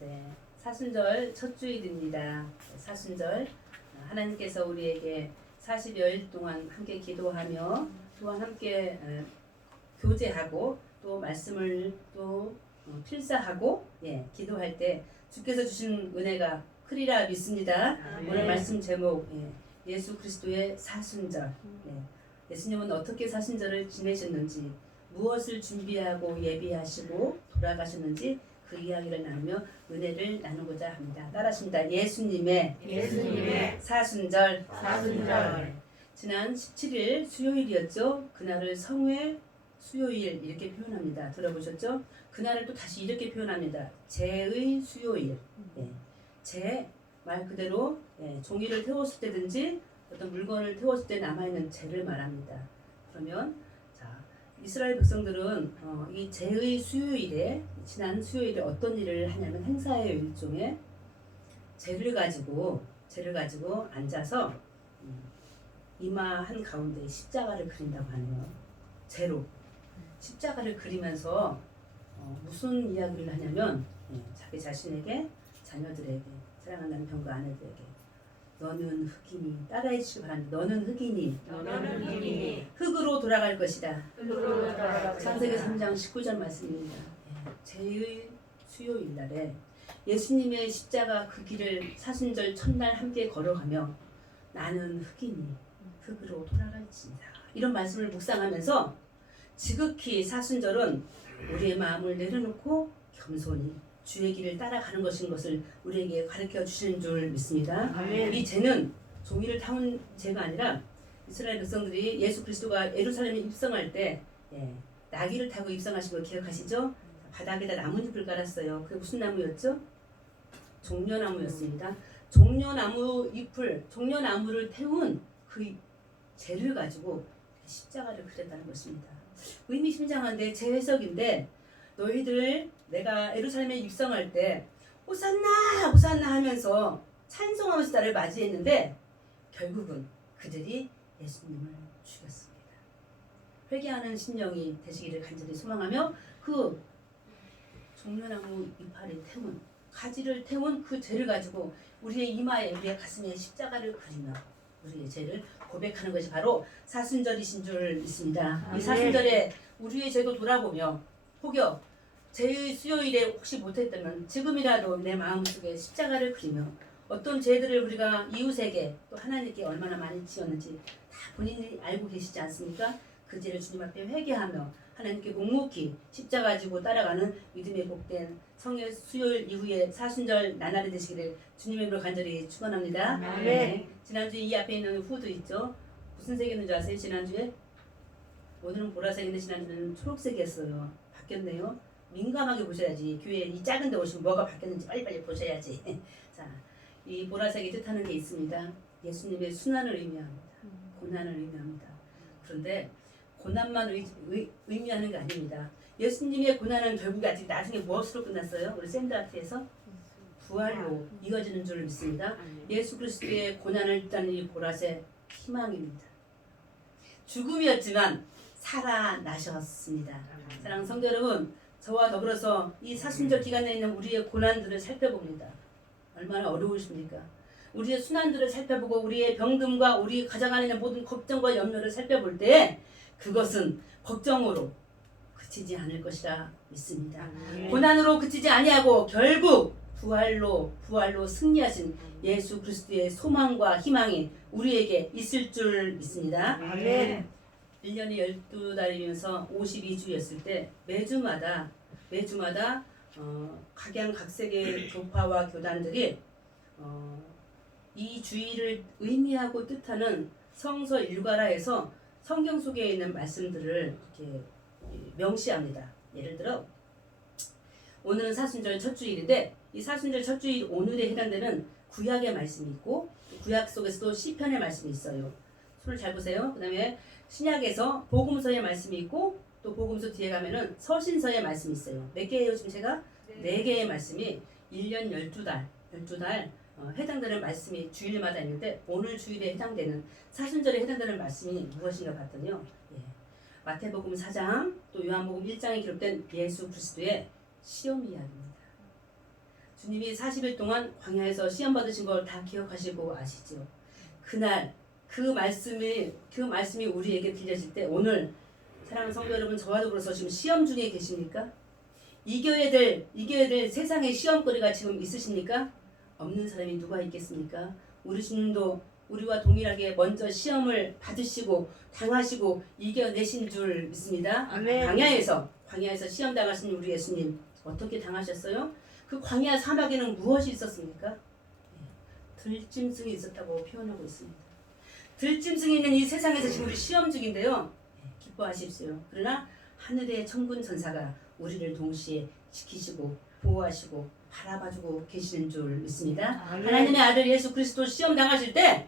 네, 사순절 첫 주일입니다. 사순절 하나님께서 우리에게 40여일 동안 함께 기도하며 또한 함께 교제하고 또 말씀을 또 필사하고 기도할 때 주께서 주신 은혜가 크리라 믿습니다. 오늘 말씀 제목 예수 그리스도의 사순절. 예수님은 어떻게 사순절을 지내셨는지, 무엇을 준비하고 예비하시고 돌아가셨는지 그 이야기를 나누며 은혜를 나누고자 합니다. 따라하십니다. 예수님의 사순절. 지난 17일 수요일이었죠. 그날을 성회 수요일 이렇게 표현합니다. 들어보셨죠? 그날을 또 다시 이렇게 표현합니다. 제의 수요일. 제 말 그대로 종이를 태웠을 때든지 어떤 물건을 태웠을 때 남아있는 재를 말합니다. 그러면 이스라엘 백성들은 이 제의 수요일에, 지난 수요일에 어떤 일을 하냐면 행사의 일종의 재를 가지고 앉아서 이마 한 가운데 십자가를 그린다고 하네요. 재로 십자가를 그리면서 무슨 이야기를 하냐면 자기 자신에게, 자녀들에게, 사랑하는 남편과 아내들에게 너는 흑이니, 따라해 주시기 바랍니다. 너는 흑이니 흑으로 돌아갈 것이다. 창세기 3장 19절 말씀입니다. 제의 수요일 날에 예수님의 십자가 그 길을 사순절 첫날 함께 걸어가며 나는 흑이니 흑으로 돌아갈지니라, 이런 말씀을 묵상하면서 지극히 사순절은 우리의 마음을 내려놓고 겸손히 주의 길을 따라가는 것인 것을 우리에게 가르쳐 주시는 줄 믿습니다. 아멘. 이 죄는 종이를 타온 죄가 아니라 이스라엘 백성들이 예수 그리스도가 예루살렘에 입성할 때 나귀를 타고 입성하신 거 기억하시죠? 바닥에다 나뭇잎을 깔았어요. 그게 무슨 나무였죠? 종려나무였습니다. 종려나무를 태운 그 재를 가지고 십자가를 그렸다는 것입니다. 의미심장한데 제 해석인데, 너희들 내가 예루살렘에 입성할 때 호산나 호산나 하면서 찬송하면서 나를 맞이했는데 결국은 그들이 예수님을 죽였습니다. 회개하는 심령이 되시기를 간절히 소망하며 그 종려나무 이파리 태운, 가지를 태운 그 죄를 가지고 우리의 이마에, 우리의 가슴에 십자가를 그리며 우리의 죄를 고백하는 것이 바로 사순절이신 줄 믿습니다. 이 사순절에 우리의 죄도 돌아보며 혹여 제의 수요일에 혹시 못했다면 지금이라도 내 마음속에 십자가를 그리며 어떤 죄들을 우리가 이웃에게 또 하나님께 얼마나 많이 지었는지 다 본인이 알고 계시지 않습니까? 그 죄를 주님 앞에 회개하며 하나님께 묵묵히 십자가 가지고 따라가는 믿음의 복된 성회 수요일 이후에 사순절 나날이 되시기를 주님의 이름으로 간절히 축원합니다. 지난주에 이 앞에 있는 후드 있죠? 무슨 색이었는 줄 아세요? 지난주에? 오늘은 보라색인데 지난주에는 초록색이었어요. 바뀌었네요. 민감하게 보셔야지. 교회에 이 작은 데 오시면 뭐가 바뀌었는지 빨리빨리 보셔야지. 자, 이 보라색이 뜻하는 게 있습니다. 예수님의 순환을 의미합니다. 고난을 의미합니다. 그런데 고난만 의미하는 게 아닙니다. 예수님의 고난은 결국 아직 나중에 무엇으로 끝났어요? 우리 샌드아트에서 부활로 이어지는 줄 믿습니다. 예수 그리스도의 고난을 일단은 이 보라색 희망입니다. 죽음이었지만 살아나셨습니다. 사랑하는 성도 여러분, 저와 더불어서 이 사순절 기간에 있는 우리의 고난들을 살펴봅니다. 얼마나 어려우십니까? 우리의 순환들을 살펴보고 우리의 병듦과 우리 가정 안에 있는 모든 걱정과 염려를 살펴볼 때 그것은 걱정으로 그치지 않을 것이라 믿습니다. 고난으로 그치지 아니하고 결국 부활로 승리하신 예수 그리스도의 소망과 희망이 우리에게 있을 줄 믿습니다. 아멘. 1년이 12달이면서 52주였을 때 매주마다 각양각색의 교파와 교단들이 이 주일을 의미하고 뜻하는 성서 일과라에서 성경 속에 있는 말씀들을 이렇게 명시합니다. 예를 들어 오늘은 사순절 첫 주일인데 이 사순절 첫 주일 오늘에 해당되는 구약의 말씀이 있고 구약 속에서도 시편의 말씀이 있어요. 손을 잘 보세요. 그 다음에 신약에서 복음서의 말씀이 있고 또 복음서 뒤에 가면은 서신서의 말씀이 있어요. 몇 개예요 지금 제가? 4개의 말씀이 1년 12달 해당되는 말씀이 주일마다 있는데 오늘 주일에 해당되는 사순절에 해당되는 말씀이 무엇인가 봤더니요. 마태복음 4장 또 요한복음 1장에 기록된 예수 그리스도의 시험 이야기입니다. 주님이 40일 동안 광야에서 시험 받으신 걸 다 기억하시고 아시죠? 그날 그 말씀이 우리에게 들려질 때 오늘 사랑하는 성도 여러분, 저와 더불어서 지금 시험 중에 계십니까? 이겨야 될 세상의 시험거리가 지금 있으십니까? 없는 사람이 누가 있겠습니까? 우리 주님도 우리와 동일하게 먼저 시험을 받으시고 당하시고 이겨내신 줄 믿습니다. 아멘. 광야에서 시험 당하신 우리 예수님 어떻게 당하셨어요? 그 광야 사막에는 무엇이 있었습니까? 들짐승이 있었다고 표현하고 있습니다. 들짐승이 있는 이 세상에서 지금 우리 시험 중인데요. 기뻐하십시오. 그러나 하늘의 천군 천사가 우리를 동시에 지키시고 보호하시고 바라봐주고 계시는 줄 믿습니다. 아멘. 하나님의 아들 예수 그리스도 시험 당하실 때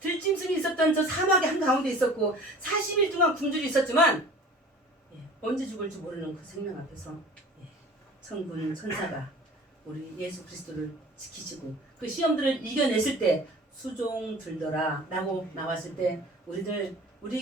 들짐승이 있었던 저 사막의 한가운데 있었고 40일 동안 굶주려 있었지만 언제 죽을지 모르는 그 생명 앞에서 천군 천사가 우리 예수 그리스도를 지키시고 그 시험들을 이겨냈을 때 수종 들더라 라고 나왔을 때 우리에게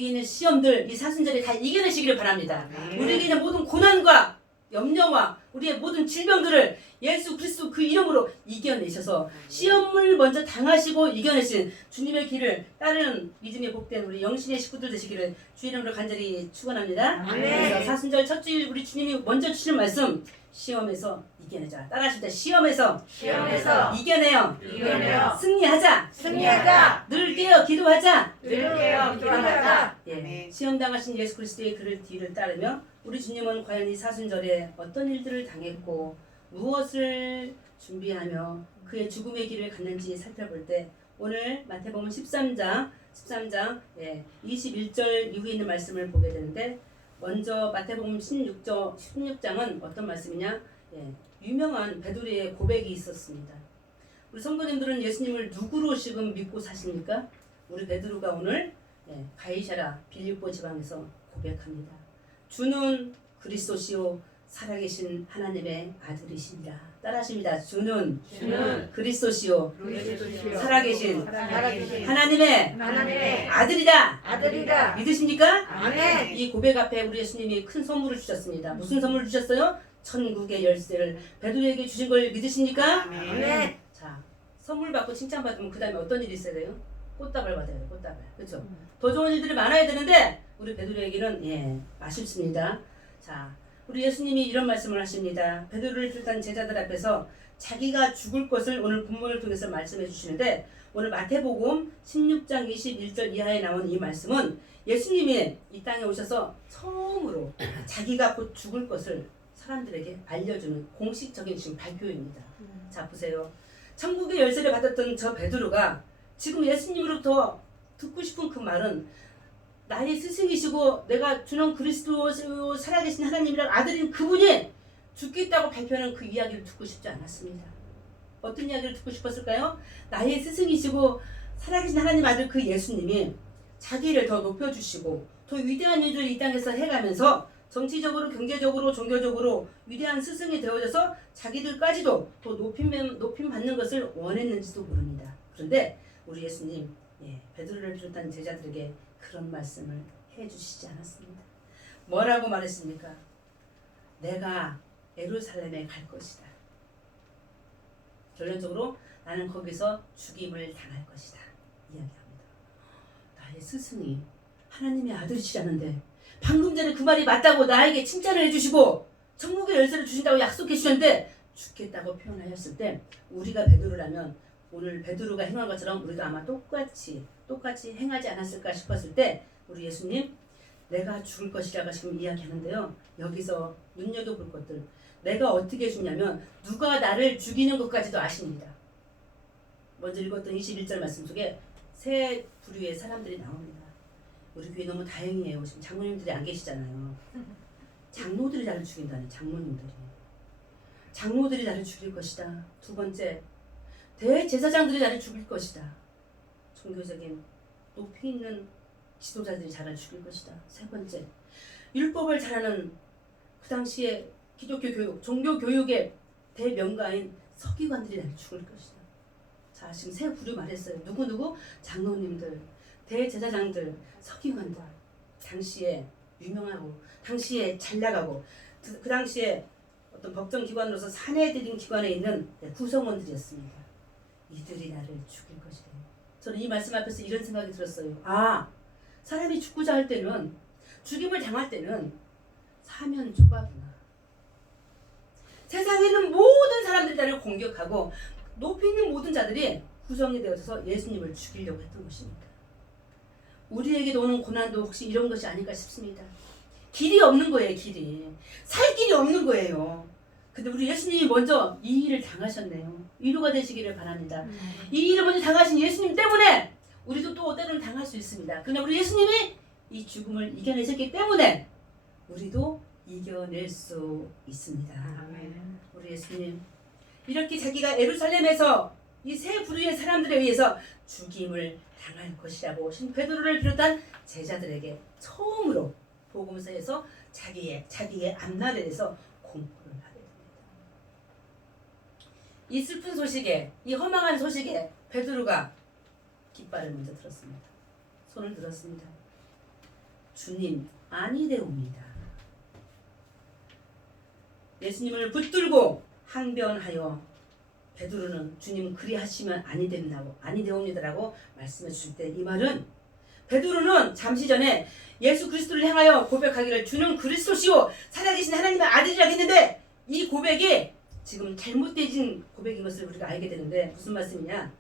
있는 시험들 이 사순절에 다 이겨내시기를 바랍니다. 우리에게 있는 모든 고난과 염려와 우리의 모든 질병들을 예수 그리스도 그 이름으로 이겨내셔서 시험을 먼저 당하시고 이겨내신 주님의 길을 따르는 믿음의 복된 우리 영신의 식구들 되시기를 주 이름으로 간절히 축원합니다. 그래서 사순절 첫 주일 우리 주님이 먼저 주시는 말씀 시험에서 이겨내자. 따라하실 때 시험에서 이겨내요. 승리하자. 늘 깨어 기도하자. 시험 당하신 예수 그리스도의 그 뒤를 따르며 우리 주님은 과연 이 사순절에 어떤 일들을 당했고 무엇을 준비하며 그의 죽음의 길을 갔는지 살펴볼 때 오늘 마태복음 13장 21절 이후에 있는 말씀을 보게 되는데 먼저 마태복음 16장은 어떤 말씀이냐? 유명한 베드로의 고백이 있었습니다. 우리 성도님들은 예수님을 누구로 지금 믿고 사십니까? 우리 베드로가 오늘 가이사라 빌립보 지방에서 고백합니다. 주는 그리스도시요 살아계신 하나님의 아들이십니다. 따라하십니다. 주는 그리스도시요 살아계신 하나님의 아들이다. 믿으십니까? 아멘. 이 고백 앞에 우리 예수님이 큰 선물을 주셨습니다. 무슨 선물을 주셨어요? 천국의 열쇠를 베드로에게 주신 걸 믿으십니까? 아멘. 자, 선물 받고 칭찬받으면 그 다음에 어떤 일이 있어야 돼요? 꽃다발 받아야 돼요. 꽃다발. 그렇죠? 더 좋은 일들이 많아야 되는데 우리 베드로에게는 아쉽습니다. 자, 우리 예수님이 이런 말씀을 하십니다. 베드로를 비롯한 제자들 앞에서 자기가 죽을 것을 오늘 본문을 통해서 말씀해 주시는데 오늘 마태복음 16장 21절 이하에 나온 이 말씀은 예수님이 이 땅에 오셔서 처음으로 자기가 곧 죽을 것을 사람들에게 알려주는 공식적인 지금 발표입니다. 자, 보세요. 천국의 열쇠를 받았던 저 베드로가 지금 예수님으로부터 듣고 싶은 그 말은 나의 스승이시고 내가 주는 그리스도 살아계신 하나님이란 아들인 그분이 죽겠다고 발표하는 그 이야기를 듣고 싶지 않았습니다. 어떤 이야기를 듣고 싶었을까요? 나의 스승이시고 살아계신 하나님 아들 그 예수님이 자기를 더 높여주시고 더 위대한 일을 이 땅에서 해가면서 정치적으로 경제적으로 종교적으로 위대한 스승이 되어져서 자기들까지도 더 높임 받는 것을 원했는지도 모릅니다. 그런데 우리 예수님 베드로를 비롯한 제자들에게 그런 말씀을 해주시지 않았습니다. 뭐라고 말했습니까? 내가 예루살렘에 갈 것이다. 결론적으로 나는 거기서 죽임을 당할 것이다. 이야기합니다. 나의 스승이 하나님의 아들이시라는데 방금 전에 그 말이 맞다고 나에게 칭찬을 해주시고 천국의 열쇠를 주신다고 약속해 주셨는데 죽겠다고 표현하였을 때 우리가 베드로라면 오늘 베드로가 행한 것처럼 우리도 아마 똑같이 행하지 않았을까 싶었을 때 우리 예수님 내가 죽을 것이라고 지금 이야기하는데요. 여기서 눈여겨볼 것들 내가 어떻게 죽냐면 누가 나를 죽이는 것까지도 아십니다. 먼저 읽었던 21절 말씀 속에 세 부류의 사람들이 나옵니다. 우리 교회 너무 다행이에요. 지금 장로님들이 안 계시잖아요. 장로들이 나를 죽인다니. 장로들이 나를 죽일 것이다. 두 번째 대제사장들이 나를 죽일 것이다. 종교적인 높이 있는 지도자들이 나를 죽일 것이다. 세 번째 율법을 잘하는 그 당시에 기독교 교육, 종교 교육의 대명가인 서기관들이 나를 죽일 것이다. 자, 지금 세 부류 말했어요. 누구? 장로님들, 대제사장들, 서기관들. 당시에 유명하고 당시에 잘 나가고 그 당시에 어떤 법정기관으로서 사내드린 기관에 있는 구성원들이었습니다. 이들이 나를 죽일 것이래요. 저는 이 말씀 앞에서 이런 생각이 들었어요. 아, 사람이 죽고자 할 때는, 죽임을 당할 때는 사면 초밥이나 세상에 있는 모든 사람들이 나를 공격하고 높이 있는 모든 자들이 구성이 되어서 예수님을 죽이려고 했던 것입니다. 우리에게도 오는 고난도 혹시 이런 것이 아닐까 싶습니다. 길이 없는 거예요. 길이. 살 길이 없는 거예요. 근데 우리 예수님이 먼저 이 일을 당하셨네요. 위로가 되시기를 바랍니다. 이 일을 먼저 당하신 예수님 때문에 우리도 또 때로는 당할 수 있습니다. 그러나 우리 예수님이 이 죽음을 이겨내셨기 때문에 우리도 이겨낼 수 있습니다. 아멘. 우리 예수님 이렇게 자기가 예루살렘에서 이 세 부류의 사람들에 의해서 죽임을 당할 것이라고 신 베드로를 비롯한 제자들에게 처음으로 복음서에서 자기의 앞날에 대해서 공부를 하게 됩니다. 이 슬픈 소식에, 이 허망한 소식에 베드로가 깃발을 먼저 들었습니다. 손을 들었습니다. 주님 아니되옵니다. 예수님을 붙들고 항변하여 베드로는 주님 그리하시면 아니되옵니다라고 말씀해 주실 때 이 말은 베드로는 잠시 전에 예수 그리스도를 향하여 고백하기를 주는 그리스도시요 살아계신 하나님의 아들이라고 했는데 이 고백이 지금 잘못된 고백인 것을 우리가 알게 되는데 무슨 말씀이냐?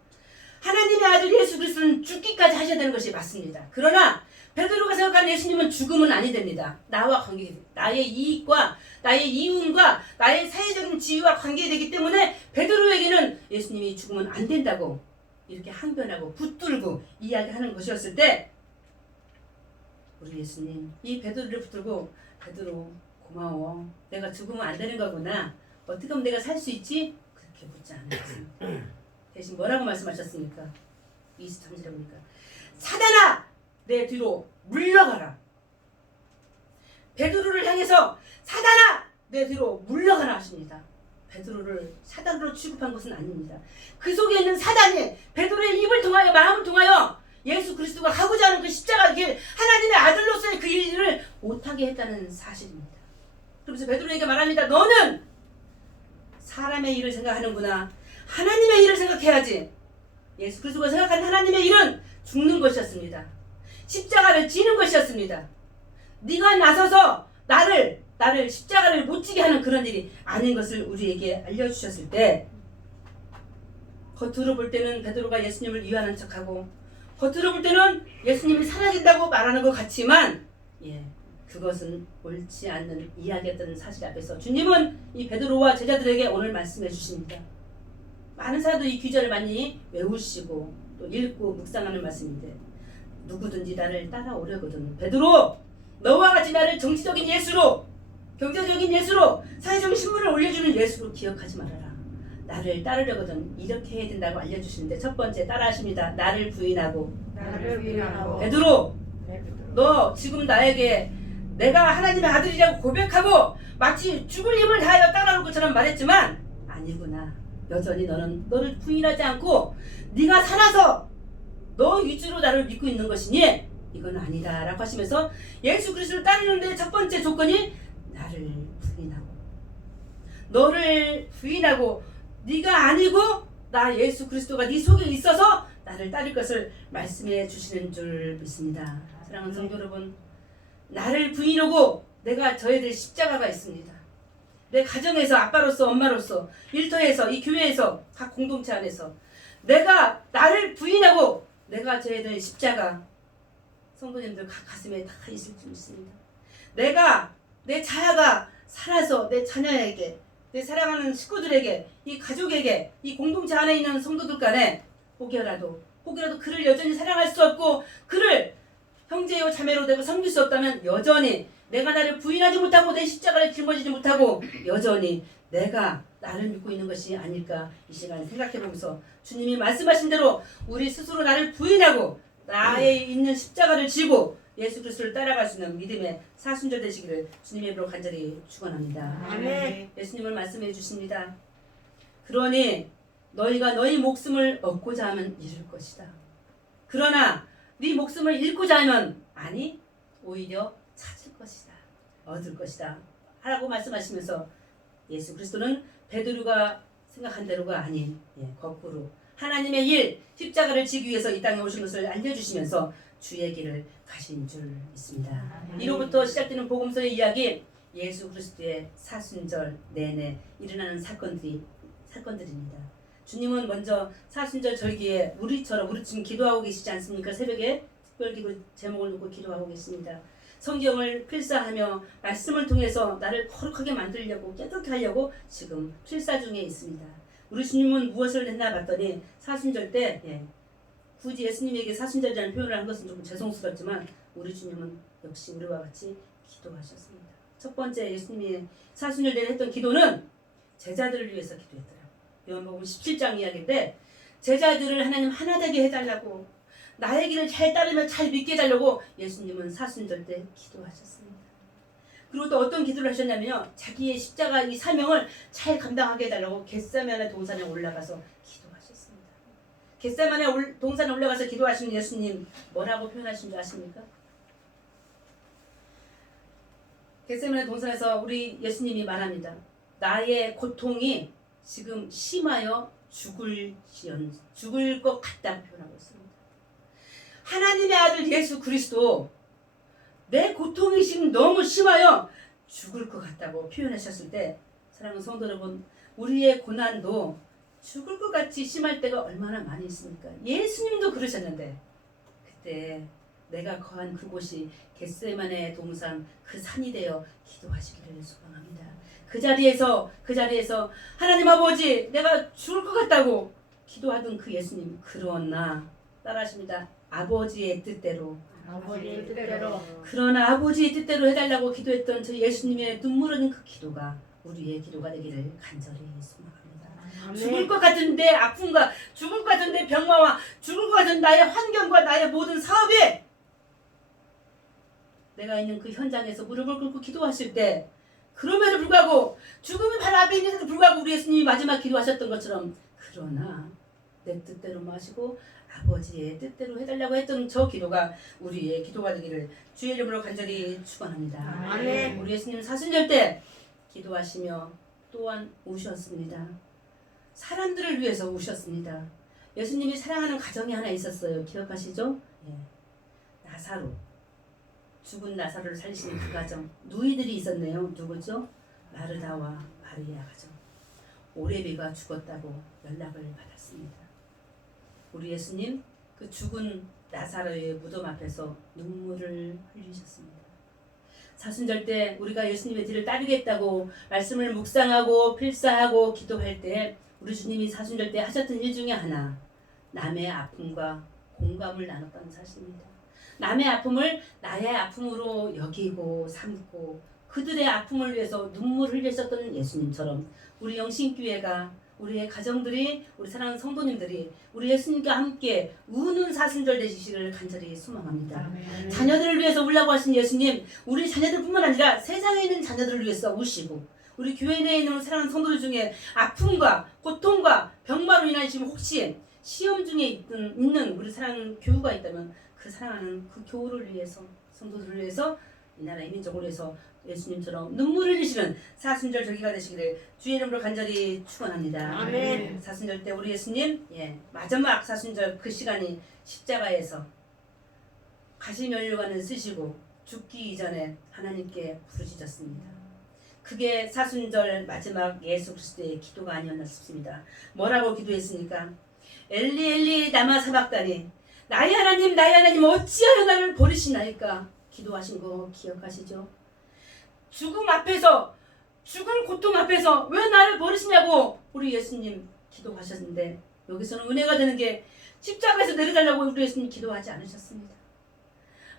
하나님의 아들 예수 그리스도는 죽기까지 하셔야 되는 것이 맞습니다. 그러나 베드로가 생각하는 예수님은 죽음은 아니 됩니다. 나와 관계, 나의 이익과 나의 이윤과 나의 사회적인 지위와 관계되기 때문에 베드로에게는 예수님이 죽으면 안 된다고 이렇게 항변하고 붙들고 이야기하는 것이었을 때 우리 예수님 이 베드로를 붙들고 베드로 고마워. 내가 죽으면 안 되는 거구나. 어떻게 하면 내가 살 수 있지? 그렇게 묻지 않으셨습니다. 대신 뭐라고 말씀하셨습니까? 23절에 보니까 사단아! 내 뒤로 물러가라. 베드로를 향해서 사단아! 내 뒤로 물러가라 하십니다. 베드로를 사단으로 취급한 것은 아닙니다. 그 속에 있는 사단이 베드로의 입을 통하여 마음을 통하여 예수 그리스도가 하고자 하는 그 십자가 길 하나님의 아들로서의 그 일을 못하게 했다는 사실입니다. 그러면서 베드로에게 말합니다. 너는 사람의 일을 생각하는구나. 하나님의 일을 생각해야지. 예수 그리스도가 생각한 하나님의 일은 죽는 것이었습니다. 십자가를 지는 것이었습니다. 네가 나서서 나를 십자가를 못 지게 하는 그런 일이 아닌 것을 우리에게 알려주셨을 때 겉으로 볼 때는 베드로가 예수님을 위하는 척하고 겉으로 볼 때는 예수님이 살아진다고 말하는 것 같지만 그것은 옳지 않는 이야기였던 사실 앞에서 주님은 이 베드로와 제자들에게 오늘 말씀해 주십니다. 많은 사람들이 이 귀절을 많이 외우시고 또 읽고 묵상하는 말씀인데 누구든지 나를 따라오려거든 베드로 너와 같이 나를 정치적인 예수로 경제적인 예수로 사회적인 신분을 올려주는 예수로 기억하지 말아라. 나를 따르려거든 이렇게 해야 된다고 알려주시는데 첫 번째 따라하십니다. 나를 부인하고 베드로 너 지금 나에게 내가 하나님의 아들이라고 고백하고 마치 죽을 힘을 다하여 따라올 것처럼 말했지만 아니구나. 여전히 너를 부인하지 않고 네가 살아서 너 위주로 나를 믿고 있는 것이니 이건 아니다 라고 하시면서 예수 그리스도를 따르는데 첫 번째 조건이 나를 부인하고 너를 부인하고 네가 아니고 나 예수 그리스도가 네 속에 있어서 나를 따를 것을 말씀해 주시는 줄 믿습니다. 사랑하는 성도 여러분 나를 부인하고 내가 져야 될 십자가가 있습니다. 내 가정에서 아빠로서 엄마로서 일터에서 이 교회에서 각 공동체 안에서 내가 나를 부인하고 내가 져야 될 십자가 성도님들 각 가슴에 다 있을 줄 믿습니다. 내가 내 자아가 살아서 내 자녀에게 내 사랑하는 식구들에게 이 가족에게 이 공동체 안에 있는 성도들 간에 혹여라도 그를 여전히 사랑할 수 없고 그를 형제요 자매로 내가 섬길 수 없다면 여전히 내가 나를 부인하지 못하고 내 십자가를 짊어지지 못하고 여전히 내가 나를 믿고 있는 것이 아닐까 이 시간에 생각해보면서 주님이 말씀하신 대로 우리 스스로 나를 부인하고 나의 있는 십자가를 지고 예수 그리스도를 따라갈 수 있는 믿음의 사순절 되시기를 주님의 이름으로 간절히 축원합니다. 아멘. 예수님을 말씀해 주십니다. 그러니 너희가 너희 목숨을 얻고자 하면 잃을 것이다. 그러나 네 목숨을 잃고자 하면 아니 오히려 찾을 것이다. 얻을 것이다. 하라고 말씀하시면서 예수 그리스도는 베드로가 생각한 대로가 아닌 거꾸로 하나님의 일, 십자가를 지기 위해서 이 땅에 오신 것을 알려주시면서 주의 길을 가신 줄 믿습니다. 이로부터 시작되는 복음서의 이야기, 예수 그리스도의 사순절 내내 일어나는 사건들입니다. 주님은 먼저 사순절 절기에 우리 지금 기도하고 계시지 않습니까? 새벽에 특별기도 제목을 놓고 기도하고 계십니다. 성경을 필사하며 말씀을 통해서 나를 거룩하게 만들려고 깨끗게 하려고 지금 필사 중에 있습니다. 우리 주님은 무엇을 했나 봤더니 사순절 때 굳이 예수님에게 사순절이라는 표현을 한 것은 조금 죄송스럽지만 우리 주님은 역시 우리와 같이 기도하셨습니다. 첫 번째 예수님이 사순절 때 했던 기도는 제자들을 위해서 기도했더라고요. 요한복음 17장 이야기인데 제자들을 하나님 하나 되게 해달라고 나의 길을 잘 따르며 잘 믿게 해달라고 예수님은 사순절 때 기도하셨습니다. 그리고 또 어떤 기도를 하셨냐면요. 자기의 십자가 이 사명을 잘 감당하게 해달라고 겟세마네 동산에 올라가서 기도하셨습니다. 겟세마네 동산에 올라가서 기도하신 예수님 뭐라고 표현하신 줄 아십니까? 겟세마네 동산에서 우리 예수님이 말합니다. 나의 고통이 지금 심하여 죽을 것 같다고 표현하고 있습니다. 하나님의 아들 예수 그리스도 내 고통이 지금 너무 심하여 죽을 것 같다고 표현하셨을 때 사랑하는 성도 여러분, 우리의 고난도 죽을 것 같이 심할 때가 얼마나 많이 있습니까? 예수님도 그러셨는데 그때 내가 거한 그곳이 겟세마네 동산 그 산이 되어 기도하시기를 소망합니다. 그 자리에서 하나님 아버지 내가 죽을 것 같다고 기도하던 그 예수님, 그러나 따라하십니다. 아버지의 뜻대로 그러나 아버지의 뜻대로 해달라고 기도했던 저 예수님의 눈물 흘린 그 기도가 우리의 기도가 되기를 간절히 소망합니다. 죽을 것 같은데 아픔과 죽을 것 같은데 병마와 죽을 것 같은 나의 환경과 나의 모든 사업에 내가 있는 그 현장에서 무릎을 꿇고 기도하실 때 그럼에도 불구하고 죽음이 바로 앞에 있는데도 불구하고 우리 예수님이 마지막 기도하셨던 것처럼 그러나 내 뜻대로 마시고 아버지의 뜻대로 해달라고 했던 저 기도가 우리의 기도가 되기를 주의 이름으로 간절히 축원합니다. 아멘. 우리 예수님 사순절 때 기도하시며 또한 우셨습니다. 사람들을 위해서 우셨습니다. 예수님이 사랑하는 가정이 하나 있었어요. 기억하시죠? 나사로, 죽은 나사로를 살리시는 그 가정, 누이들이 있었네요. 누구죠? 마르다와 마리아 가정. 오레비가 죽었다고 연락을 받았습니다. 우리 예수님 그 죽은 나사로의 무덤 앞에서 눈물을 흘리셨습니다. 사순절 때 우리가 예수님의 뒤를 따르겠다고 말씀을 묵상하고 필사하고 기도할 때 우리 주님이 사순절 때 하셨던 일 중에 하나, 남의 아픔과 공감을 나눴다는 사실입니다. 남의 아픔을 나의 아픔으로 여기고 삼고 그들의 아픔을 위해서 눈물을 흘리셨던 예수님처럼 우리 영신교회가 우리의 가정들이 우리 사랑하는 성도님들이 우리 예수님과 함께 우는 사순절 되시기를 간절히 소망합니다. 아멘. 자녀들을 위해서 울라고 하신 예수님, 우리 자녀들뿐만 아니라 세상에 있는 자녀들을 위해서 우시고 우리 교회 내에 있는 사랑하는 성도들 중에 아픔과 고통과 병마로 인한 지금 혹시 시험 중에 있는 우리 사랑하는 교우가 있다면 그 사랑하는 그 교우를 위해서 성도들을 위해서 이 나라의 민족을 위해서 예수님처럼 눈물을 흘리시는 사순절 절기가 되시기를 주의 이름으로 간절히 축원합니다. 아멘. 사순절 때 우리 예수님 마지막 사순절 그 시간이 십자가에서 가시면류관을 쓰시고 죽기 이전에 하나님께 부르짖었습니다. 그게 사순절 마지막 예수 그리스도의 기도가 아니었나 싶습니다. 뭐라고 기도했습니까? 엘리 엘리 라마 사박다니 나의 하나님 어찌하여 나를 버리시나이까 기도하신 거 기억하시죠? 죽음 앞에서 죽을 고통 앞에서 왜 나를 버리시냐고 우리 예수님 기도하셨는데 여기서는 은혜가 되는 게 십자가에서 내려달라고 우리 예수님 기도하지 않으셨습니다.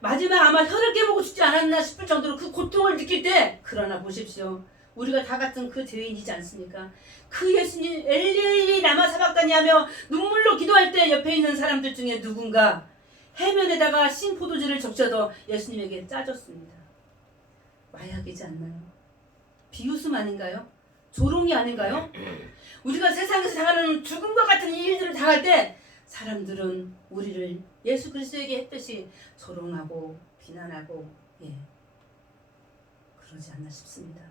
마지막 아마 혀를 깨물고 죽지 않았나 싶을 정도로 그 고통을 느낄 때 그러나 보십시오. 우리가 다 같은 그 죄인이지 않습니까? 그 예수님 엘리 라마 사박다니 하며 눈물로 기도할 때 옆에 있는 사람들 중에 누군가 해면에다가 신포도주를 적셔서 예수님에게 짜줬습니다. 마약이지 않나요? 비웃음 아닌가요? 조롱이 아닌가요? 우리가 세상에서 당하는 죽음과 같은 일들을 당할 때 사람들은 우리를 예수 그리스도에게 했듯이 조롱하고 비난하고 그러지 않나 싶습니다.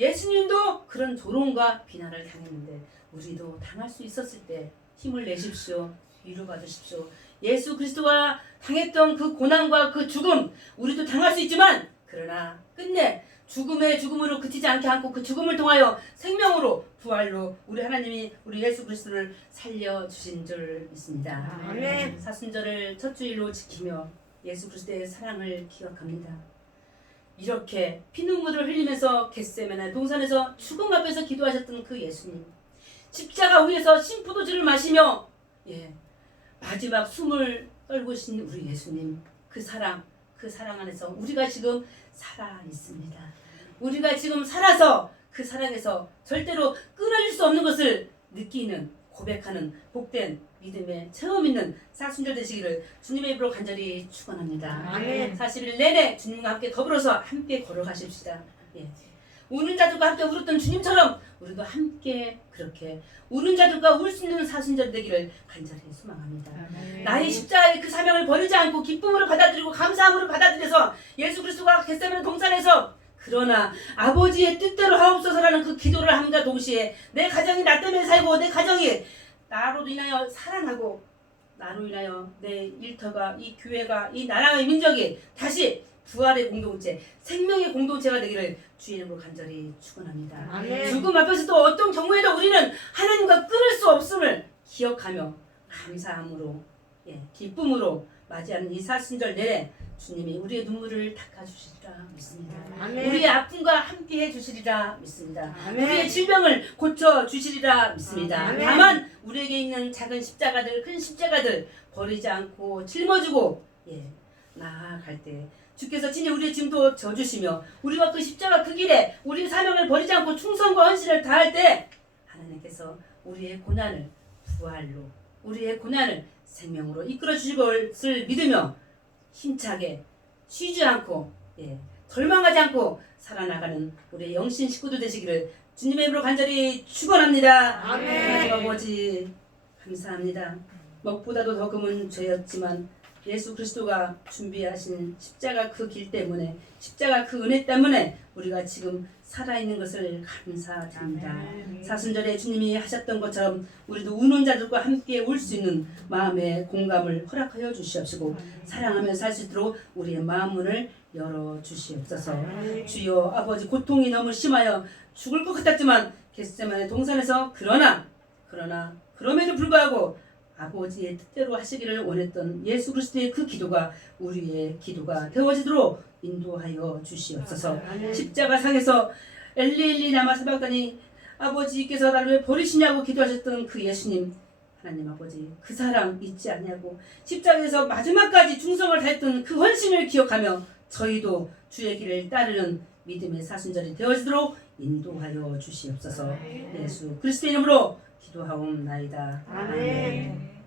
예수님도 그런 조롱과 비난을 당했는데 우리도 당할 수 있었을 때 힘을 내십시오. 위로받으십시오. 예수 그리스도가 당했던 그 고난과 그 죽음 우리도 당할 수 있지만 그러나 끝내 죽음의 죽음으로 그치지 않고 그 죽음을 통하여 생명으로 부활로 우리 하나님이 우리 예수 그리스도를 살려주신 줄 믿습니다. 아멘. 사순절을 첫 주일로 지키며 예수 그리스도의 사랑을 기억합니다. 이렇게 피눈물을 흘리면서 겟세마네 동산에서 죽음 앞에서 기도하셨던 그 예수님, 십자가 위에서 심포도주를 마시며 마지막 숨을 떨구신 우리 예수님, 그 사랑 안에서 우리가 지금 살아 있습니다. 우리가 지금 살아서 그 사랑에서 절대로 끊어질 수 없는 것을 느끼는, 고백하는 복된 믿음의 체험 있는 사순절 되시기를 주님의 입으로 간절히 축원합니다. 아멘. 40일 내내 주님과 함께 더불어서 함께 걸어가십시다. 우는 자들과 함께 울었던 주님처럼 우리도 함께 그렇게 우는 자들과 울 수 있는 사순절 되기를 간절히 소망합니다. 나의 십자가의 그 사명을 버리지 않고 기쁨으로 받아들이고 감사함으로 받아들여서 예수 그리스도가 겟세마네 동산에서 그러나 아버지의 뜻대로 하옵소서라는 그 기도를 함과 동시에 내 가정이 나 때문에 살고 내 가정이 나로 인하여 사랑하고 나로 인하여 내 일터가 이 교회가 이 나라의 민족이 다시 부활의 공동체, 생명의 공동체가 되기를 주의 이름으로 간절히 축원합니다. 아멘. 죽음 앞에서도 어떤 경우에도 우리는 하나님과 끊을 수 없음을 기억하며 감사함으로 기쁨으로 맞이하는 이 사순절 내내 주님이 우리의 눈물을 닦아주시리라 믿습니다. 아멘. 우리의 아픔과 함께 해주시리라 믿습니다. 아멘. 우리의 질병을 고쳐주시리라 믿습니다. 아멘. 다만 우리에게 있는 작은 십자가들 큰 십자가들 버리지 않고 짊어지고 나아갈 때 주께서 친히 우리의 짐도 져주시며 우리와 그 십자가 그 길에 우리의 사명을 버리지 않고 충성과 헌신을 다할 때 하나님께서 우리의 고난을 부활로 우리의 고난을 생명으로 이끌어 주실 것을 믿으며 힘차게 쉬지 않고 절망하지 않고 살아나가는 우리의 영신 식구들 되시기를 주님의 이름으로 간절히 축원합니다. 아멘. 하나님 아버지 감사합니다. 먹보다도 더 금은 죄였지만 예수 그리스도가 준비하신 십자가 그 길 때문에 십자가 그 은혜 때문에 우리가 지금 살아있는 것을 감사드립니다. 사순절에 주님이 하셨던 것처럼 우리도 우는 자들과 함께 울 수 있는 마음의 공감을 허락하여 주시옵시고 사랑하며 살 수 있도록 우리의 마음 문을 열어주시옵소서. 주여 아버지 고통이 너무 심하여 죽을 것 같았지만 겟세마네 동산에서 그럼에도 불구하고 아버지의 뜻대로 하시기를 원했던 예수 그리스도의 그 기도가 우리의 기도가 되어지도록 인도하여 주시옵소서. 십자가 상에서 엘리 라마 사박다니 아버지께서 나를 왜 버리시냐고 기도하셨던 그 예수님 하나님 아버지 그 사랑 잊지 않냐고 십자가에서 마지막까지 충성을 다했던 그 헌신을 기억하며 저희도 주의 길을 따르는 믿음의 사순절이 되어지도록 인도하여 주시옵소서. 예수 그리스도의 이름으로 기도하옵나이다. 아멘.